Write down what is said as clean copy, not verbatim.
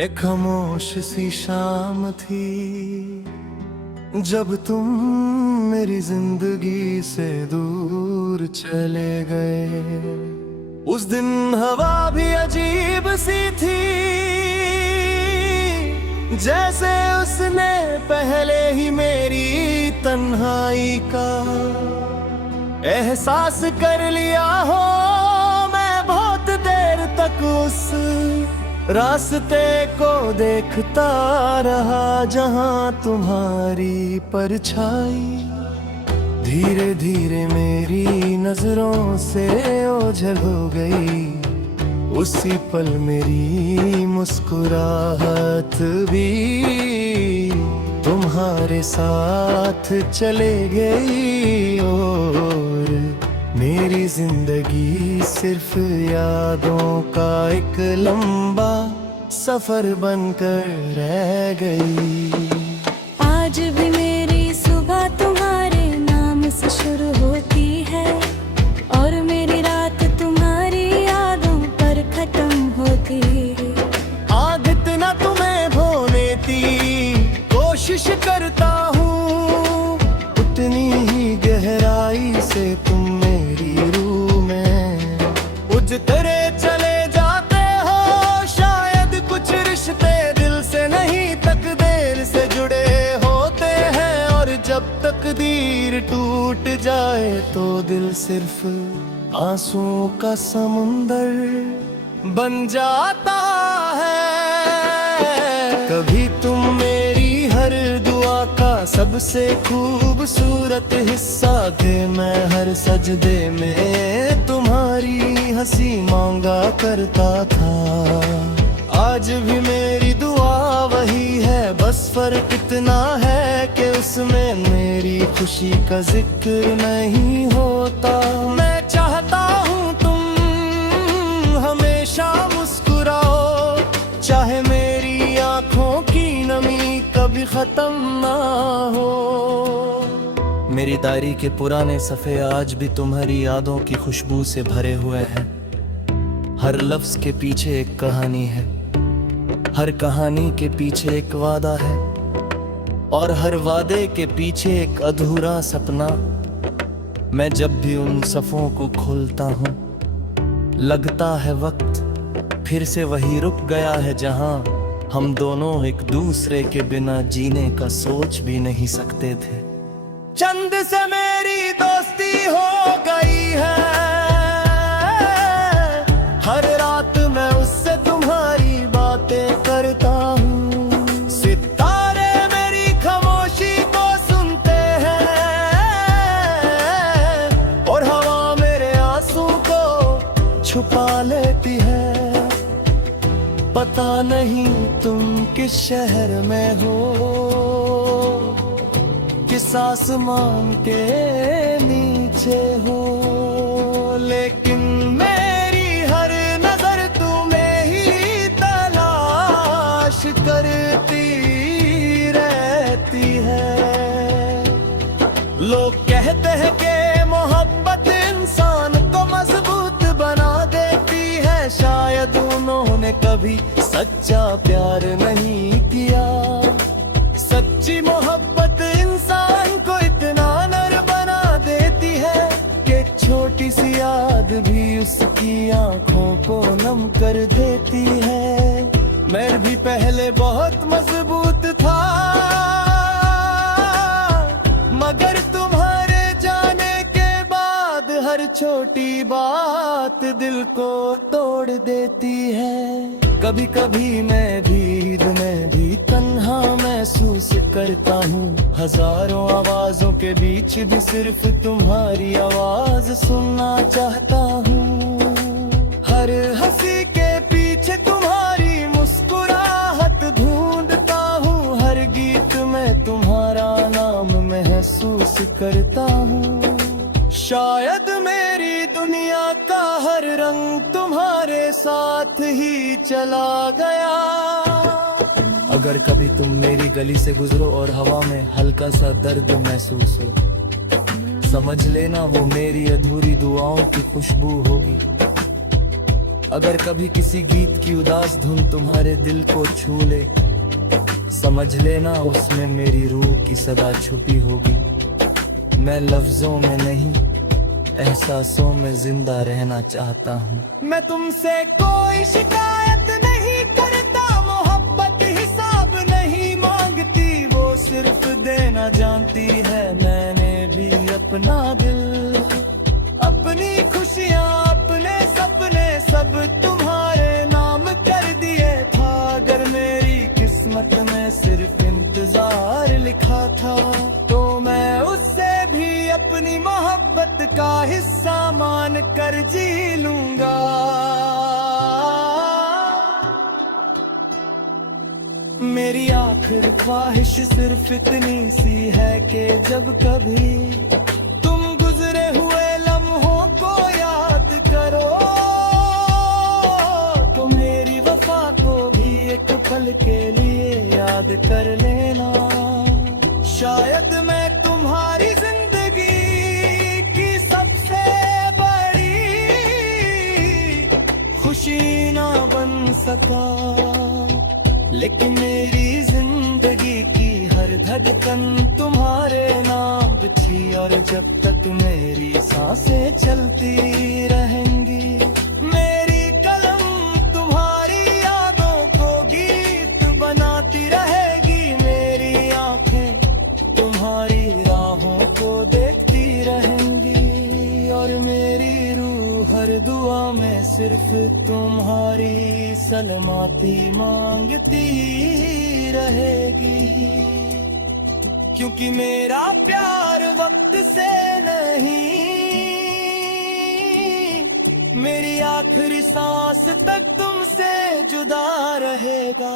एक खामोश सी शाम थी जब तुम मेरी जिंदगी से दूर चले गए। उस दिन हवा भी अजीब सी थी, जैसे उसने पहले ही मेरी तन्हाई का एहसास कर लिया हो। मैं बहुत देर तक उस रास्ते को देखता रहा जहां तुम्हारी परछाई धीरे धीरे मेरी नजरों से ओझल हो गई। उसी पल मेरी मुस्कुराहट भी तुम्हारे साथ चले गई और मेरी जिंदगी सिर्फ यादों का एक लंबा सफर बनकर रह गई। आज भी मेरी सुबह तुम्हारे नाम से शुरू होती है और मेरी रात तुम्हारी यादों पर खत्म होती है। आदत ना तुम्हें भूलने की कोशिश करता हूँ, उतनी ही गहराई से तुम मेरी रूह में उजतरे चले जाते हो। शायद कुछ रिश्ते दिल से नहीं तकदीर से जुड़े होते हैं, और जब तकदीर टूट जाए तो दिल सिर्फ आंसुओं का समुंदर बन जाता है। कभी तुम मेरी हर दुआ का सबसे खूबसूरत हिस्सा थे। मैं हर सजदे में तुम्हारी हंसी मांगा करता था। आज भी मेरी दुआ वही है, बस फर्क इतना है कि उसमें मेरी खुशी का जिक्र नहीं होता। मैं चाहता हूँ तुम हमेशा मुस्कुराओ, चाहे मेरी आंखों की नमी कभी खत्म ना हो। मेरी डायरी के पुराने सफ़े आज भी तुम्हारी यादों की खुशबू से भरे हुए हैं। हर लफ्ज के पीछे एक कहानी है, हर कहानी के पीछे एक वादा है, और हर वादे के पीछे एक अधूरा सपना। मैं जब भी उन सफ़ों को खोलता हूँ लगता है वक्त फिर से वही रुक गया है जहाँ हम दोनों एक दूसरे के बिना जीने का सोच भी नहीं सकते थे। चंद से मेरी दोस्ती हो गई है, हर रात मैं उससे तुम्हारी बातें करता हूँ। सितारे मेरी खामोशी को सुनते हैं और हवा मेरे आंसू को छुपा लेती है। पता नहीं तुम किस शहर में हो, किस आसमान के नीचे हो, लेकिन मेरी हर नजर तुम्हें ही तलाश करती रहती है। लोग कहते हैं कि मोहब्बत इंसान को मजबूत बना देती है, शायद उन्होंने कभी सच्चा प्यार नहीं किया। सच्ची मोहब्बत इंसान को इतना नर बना देती है कि छोटी सी याद भी उसकी आंखों को नम कर देती है। मैं भी पहले बहुत मजबूत था, मगर तुम्हारे जाने के बाद हर छोटी बात दिल को तोड़ देती है। कभी कभी मैं भी में भी तन्हा महसूस करता हूँ। हजारों आवाजों के बीच भी सिर्फ तुम्हारी आवाज सुनना चाहता हूँ। हर हंसी के पीछे तुम्हारी मुस्कुराहट ढूंढता हूँ, हर गीत में तुम्हारा नाम महसूस करता हूँ। शायद मेरी दुनिया का हर रंग तुम्हारे साथ ही चला गया। अगर कभी तुम मेरी गली से गुजरो और हवा में हल्का सा दर्द महसूस हो, समझ लेना वो मेरी अधूरी दुआओं की खुशबू होगी। अगर कभी किसी गीत की उदास धुन तुम्हारे दिल को छू ले, समझ लेना उसमें मेरी रूह की सदा छुपी होगी। मैं लफ्जों में नहीं, एहसासों में जिंदा रहना चाहता हूँ। मैं तुमसे कोई शिकायत नहीं करता, मोहब्बत हिसाब नहीं मांगती, वो सिर्फ देना जानती है। मैंने भी अपना दिल, अपनी खुशियाँ, अपने सपने सब तुम्हारे नाम कर दिए था। अगर मेरी किस्मत में सिर्फ इंतजार लिखा था, तो मैं उससे भी अपनी मोहब्बत का हिस्सा मान कर जी लूंगा। मेरी आखिर ख्वाहिश सिर्फ इतनी सी है कि जब कभी तुम गुजरे हुए लम्हों को याद करो, तो मेरी वफा को भी एक पल के लिए याद कर लेना। शायद मैं तुम्हारी जिंदगी की सबसे बड़ी खुशी ना बन सका, लेकिन मेरी जिंदगी की हर धड़कन तुम्हारे नाम थी। और जब तक मेरी सांसें चलती रहेंगी, मेरी कलम तुम्हारी यादों को गीत बनाती रहेगी। मेरी आंखें तुम्हारी राहों को देखती रहेंगी, और मेरी रूह हर दुआ में सिर्फ तुम्हारी सलामती मांगती रहेगी। क्योंकि मेरा प्यार वक्त से नहीं, मेरी आखिरी सांस तक तुमसे जुदा रहेगा।